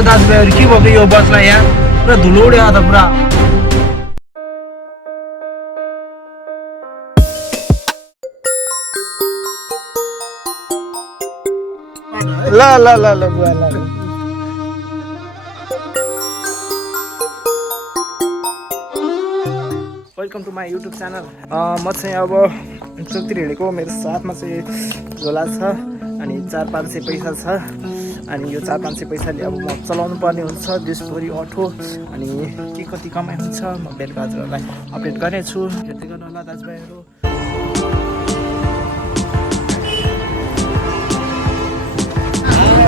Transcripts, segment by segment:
hello दाजुभाइहरू के भएको यो बसलाई यहाँ पुरा धुलो उड्यो त पुरा ल ल ल ल बुवा ल welcome to my YouTube channel म चाहिँ अब चौतिर हिँडेको मेरो साथमा चाहिँ झोला छ अनि 400-500 पैसा छ अनि यो 400-500 पैसाले अब म चलाउनु पर्ने हुन्छ देशभरि अटो अनि के कति कमाइ हुन्छ म बेलुका हजुरहरूलाई अपडेट गर्नेछु हेर्दै गर्नु होला दाजुभाइहरू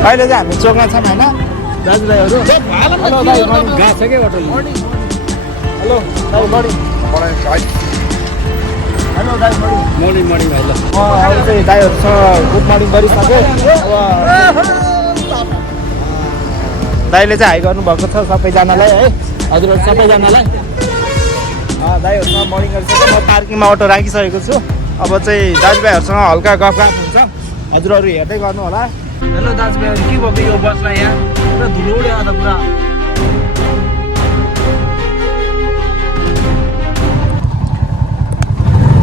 अहिले चाहिँ हामी चोकमा छौँ होइन दाजुभाइहरू हेलो दाइ गएको छ के अटो मर्निङ हेलो दाइ मर्निङ हेलो दाइ मर्निङ भाइ ल अब चाहिँ दाइहरूसँग गुड मर्निङ गरिसकेँ अब दाइले चाहिँ हाई गर्नुभएको छ सबैजनालाई है हजुरहरू सबैजनालाई दाइहरूसँग मर्निङ गरिसकेँ म पार्किङमा अटो राखिसकेको छु अब चाहिँ दाजुभाइहरूसँग हल्का गफगाफ हुन्छ हजुरहरू हेर्दै गर्नु होला हेलो दाजुभाइहरू के भएको यो बसलाई यहाँ पुरा धुलो उड्यो त पुरा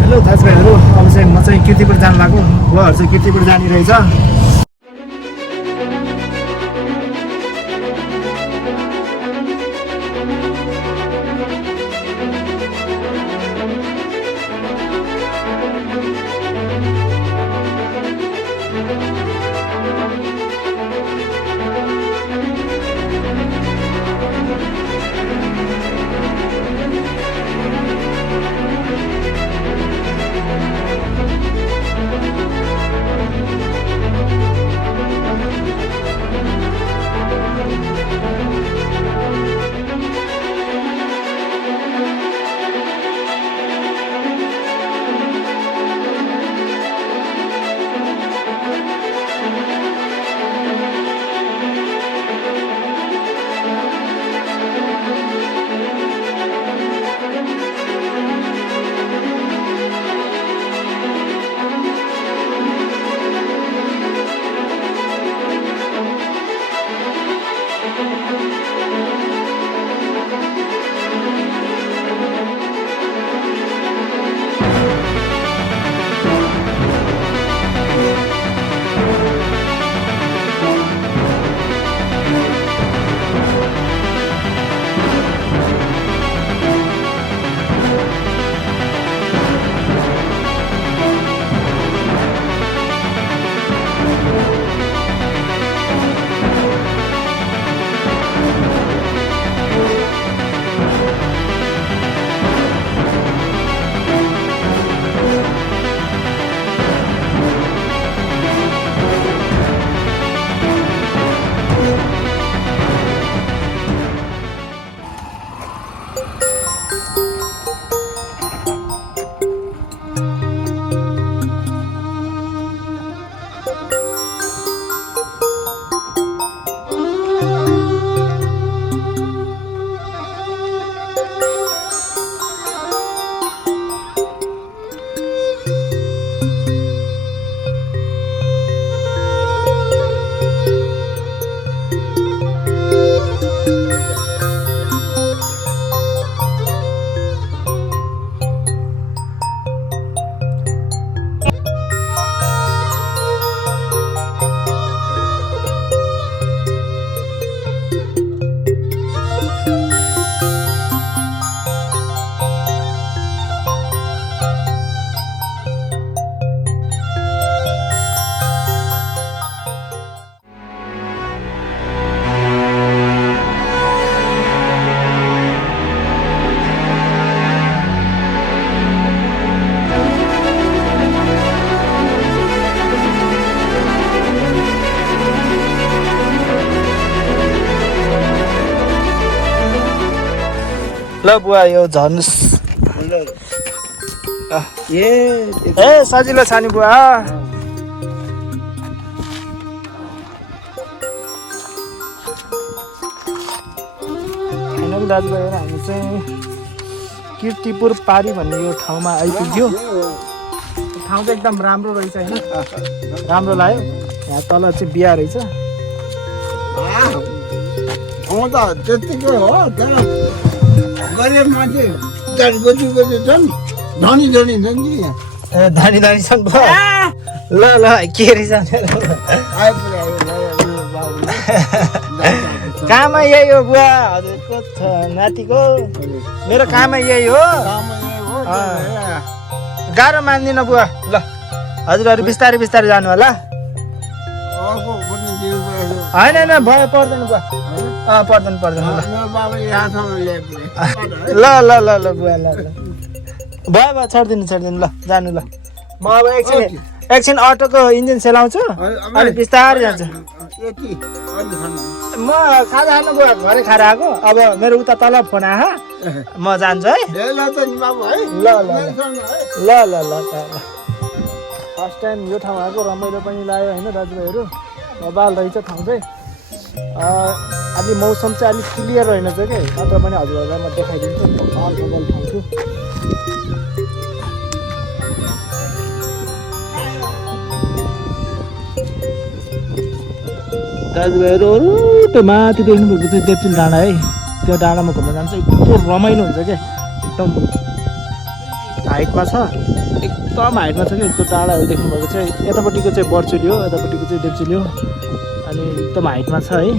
हेलो दाजुभाइहरू अब चाहिँ म चाहिँ किर्तिपुर जानु लाग्यो बुवाहरू चाहिँ किर्तिपुर जाने रहेछ ल बुवा यो झर्नुहोस् ए सजिलो छ नि बुवा फाइनल दाजुभाइहरू हामी चाहिँ किर्तिपुर पारी भन्ने यो ठाउँमा आइपुग्यो ठाउँ चाहिँ एकदम राम्रो रहेछ हैन राम्रो लाग्यो यहाँ तल चाहिँ बिहा रहेछ त त्यतिकै हो तर गरिब मान्छे गोजी छन् धनी छन् नि यहाँ धनी धनी छन् ल ल के रहेछ कामै यही हो बुवा हजुरको नातिको मेरो कामै यही हो गाह्रो मान्दिनँ बुवा ल हजुरहरू बिस्तारै बिस्तारै जानु होला होइन होइन भयो पर्दैन बुवा पर्दैन ल ल ल ल बुवा ल ल भयो भयो छोडिदिनु ल जानु ल म अब एकछिन अटोको इन्जिन सेलाउँछु अनि बिस्तारै जान्छु म खाजा खानु बुवा घरै खाएर आएको अब मेरो उता तल फोन आयो म जान्छु है ल ल ल ल ल फर्स्ट टाइम यो ठाउँ आएको रमाइलो पनि लाग्यो होइन दाजुभाइहरू बबाल रहेछ ठाउँ चाहिँ अलि मौसम चाहिँ अलिक क्लियर रहेन चाहिँ कि नत्र पनि हजुरहरूलाई म देखाइदिन्छु बबाल ठाउँ छु दाजुभाइहरू त्यो माथि देख्नुभएको चाहिँ देप्चुन डाँडा है त्यो डाँडामा घुम्न जानु चाहिँ यस्तो रमाइलो हुन्छ क्या एकदम हाइटमा छ एकदम हाइटमा छ कि त्यो डाँडाहरू देख्नुभएको चाहिँ यतापट्टिको चाहिँ बर्चुली हो यतापट्टिको चाहिँ देप्चुली हो अनि एकदम हाइटमा छ है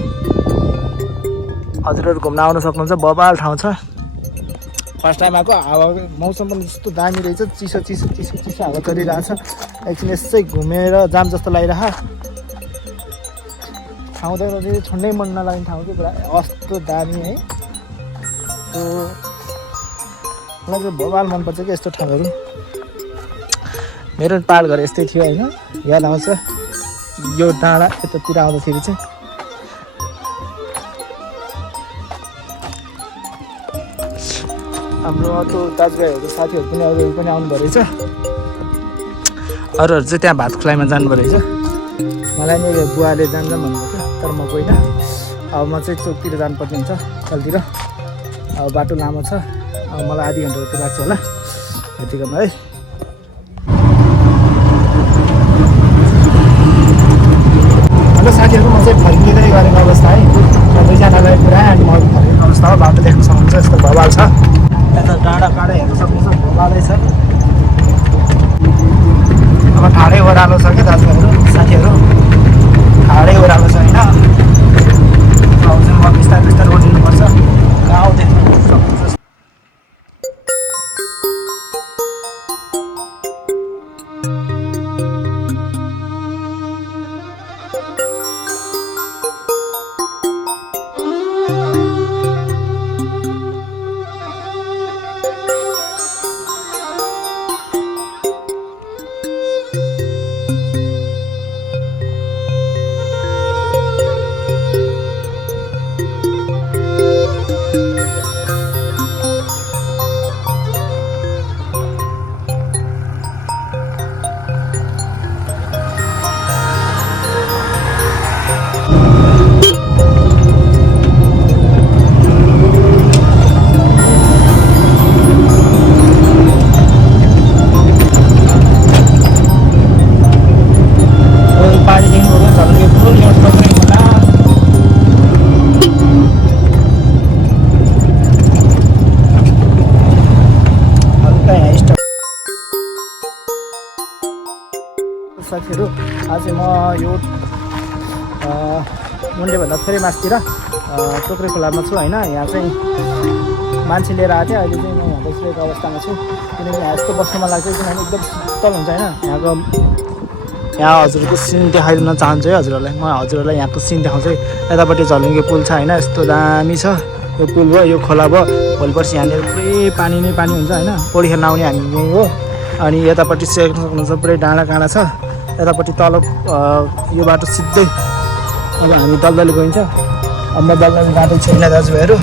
हजुरहरू घुम्न आउन सक्नुहुन्छ बबाल ठाउँ छ फर्स्ट टाइम आएको हावा मौसम पनि यस्तो दामी रहेछ चिसो चिसो चिसो चिसो हावा चलिरहेछ एकछिन यसै घुमेर जाम जस्तो लागिरह ठाउँ चाहिँ छोड्नै मन नलाग्ने ठाउँ चाहिँ पुरा कस्तो दामी है मलाई चाहिँ बबाल मनपर्छ कि यस्तो ठाउँहरू मेरो पार घर यस्तै थियो होइन याद आउँछ यो डाँडा यतातिर आउँदाखेरि चाहिँ हाम्रो अर्को दाजुभाइहरू साथीहरू पनि अरूहरू पनि आउनुभयो रहेछ अरूहरू चाहिँ त्यहाँ भात खुलाइमा जानुभयो रहेछ मलाई नि बुवाले जान्छ भन्नुभएको थियो तर म गइनँ अब म चाहिँ चोकतिर जानुपर्ने हुन्छ तलतिर अब बाटो लामो छ अब मलाई आधी घन्टा जति लाग्छ होला यतिकोमा है हेलो साथीहरू म चाहिँ फर्किँदै गरेको अवस्था है दुईजनालाई पुरा अनि म फर्किएको अवस्था हो बाटो देख्न सक्नुहुन्छ यस्तो भवाल छ यता डाँडा काँडा हेर्न सक्नुहुन्छ भवालै छ अब ठाडै ओह्रालो छ क्या दाजुभाइहरू साथीहरू ठाडै ओह्रालो छ होइन अब चाहिँ म बिस्तारै बिस्तारै ओर्लिनुपर्छ गाउँ देख्न सक्नुहुन्छ साथीहरू आज म यो मुन्डेभन्दा थोरै मासतिर टोक्रे खोलामा छु होइन यहाँ चाहिँ मान्छे लिएर आएको थिएँ अहिले चाहिँ म यहाँ बसिरहेको अवस्थामा छु किनकि यहाँ यस्तो बस्नुमा लाग्छ किनभने एकदम शीतल हुन्छ होइन यहाँ हजुरको सिन देखाइदिन चाहन्छु है हजुरहरूलाई म हजुरहरूलाई यहाँको सिन देखाउँछु है यतापट्टि झलुङ्गे पुल छ होइन यस्तो दामी छ यो पुल भयो यो खोला भयो भोलि पर्सि यहाँनिर पुरै पानी नै पानी हुन्छ होइन पौडी खेल्न आउने हामी यहीँ हो अनि यतापट्टि सेक्न सक्नुहुन्छ पुरै डाँडा काँडा छ यतापट्टि तल यो बाटो सिधै अब हामी दलदली गइन्छ अब म दलदली बाटो छैन दाजुभाइहरू